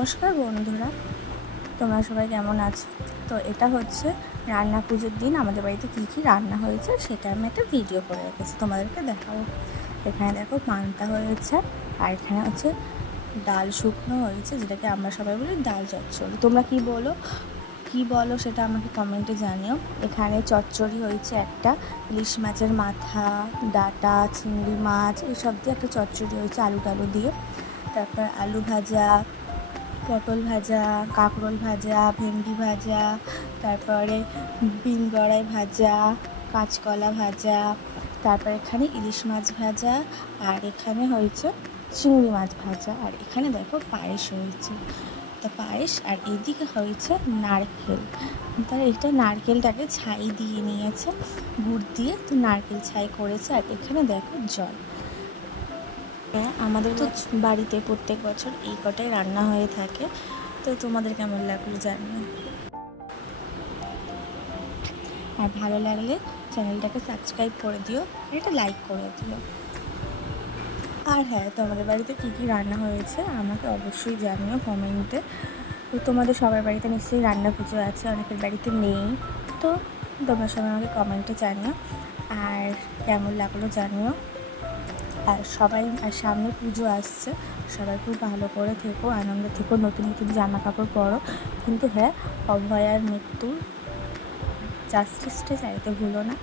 নমস্কার বন্ধুরা, তোমরা সবাই কেমন আছো? তো এটা হচ্ছে রান্না পুজোর দিন আমাদের বাড়িতে কী কী রান্না হয়েছে সেটা আমি একটা ভিডিও করে রেখেছি, তোমাদেরকে দেখাবো। এখানে দেখো পান্তা হয়েছে, আর এখানে হচ্ছে ডাল শুকনো হয়েছে, যেটাকে আমরা সবাই বলি ডাল চচ্চড়ি। তোমরা কি বলো সেটা আমাকে কমেন্টে জানিও। এখানে চচ্চড়ি হয়েছে একটা, ইলিশ মাছের মাথা, ডাঁটা, চিংড়ি মাছ এইসব দিয়ে একটা চচ্চড়ি হয়েছে আলু টালু দিয়ে। তারপর আলু ভাজা, পটল ভাজা, কাঁকরোল ভাজা, ভেন্ডি ভাজা, তারপরে বিন বড়াই ভাজা, কাঁচকলা ভাজা, তারপর এখানে ইলিশ মাছ ভাজা, আর এখানে হয়েছে চিংড়ি মাছ ভাজা, আর এখানে দেখো পায়েস হয়েছে। তা পায়েস, আর এদিকে হয়েছে নারকেল। তার এটা নারকেলটাকে ছাই দিয়ে নিয়েছে গুড় দিয়ে, তো নারকেল ছাই করেছে। আর এখানে দেখো জল। হ্যাঁ, আমাদের তো বাড়িতে প্রত্যেক বছর এই কটাই রান্না হয়ে থাকে। তো তোমাদের কেমন লাগলো জানিও, আর ভালো লাগলে চ্যানেলটাকে সাবস্ক্রাইব করে দিও, আর একটা লাইক করে দিও। আর হ্যাঁ, তোমাদের বাড়িতে কী কী রান্না হয়েছে আমাকে অবশ্যই জানিও কমেন্টে। তো তোমাদের সবার বাড়িতে নিশ্চয়ই রান্না পুজো আছে, অনেকের বাড়িতে নেই। তো তোমরা সবাই আমাকে কমেন্টে জানিও, আর কেমন লাগলো জানিও। আর সামনে পুজো আসছে, সবাই খুব ভালো করে থেকো, আনন্দ থেকো, নতুন নতুন জামা কাপড় পরো। কিন্তু হ্যাঁ, অভয়ার মৃত্যুর জাস্টিসটা চাইতে ভুলো না।